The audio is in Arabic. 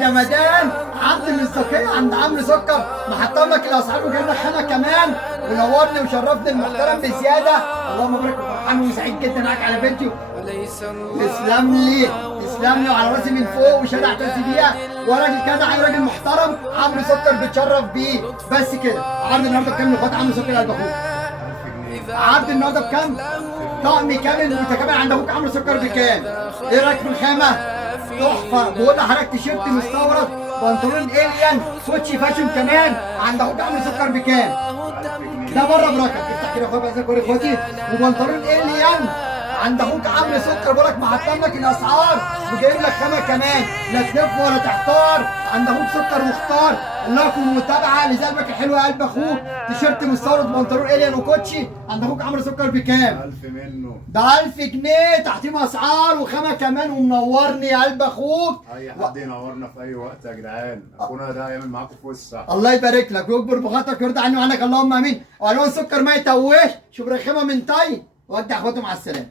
جمدان عبد المصداقيه عند عمرو سكر، محطم لك الاسعار وجايب لك خامه كمان، ونورني وشرفني المحترم بزياده. اللهم مبارك وفرحان وسعيد جدا معاك على فيديو. تسلم لي تسلم لي، وعلى راسي من فوق وشهاده اعتز بيها، وراجل جدع راجل محترم عمرو سكر بتشرف بيه. بس كده عرض النهارده بكام لاخوات عمرو سكر قلب اخوك؟ عرض النهارده بكام؟ طقم كامل متكامل عند اخوك عمرو سكر بكام؟ ايه رايك في الخامه؟ تحفه. بقول لحضرتك تيشيرت مستورد، بنطلون الين، كوتشي فاشن كمان عند اخوك عمرو سكر بكام؟ ده بره بركه، افتح كده يا اخويا بقى كل اخواتي، وبنطلون الين عند اخوك عمرو سكر. بقول لك محطم لك الاسعار وجايب لك خامه كمان، لا تلف ولا تحتار، عند اخوك سكر مختار. لكم متابعه لقلبك الحلو يا قلب اخوك، تيشيرت مستورد بنطلون الين وكوتشي عند اخوك عمرو سكر بكام؟ 1000 منه. ده 1000 جنيه تحتيم اسعار وخامه كمان، ومنورني يا قلب اخوك. اي حد ينورنا في اي وقت يا جدعان، اخونا ده هيعمل معاكم فسح. الله يبارك لك ويكبر بخاطرك ويرضى عني وعنك، اللهم امين. والوان سكر ما يتوهش، شوف رخامه من طي. ودي اخواته مع السلامه.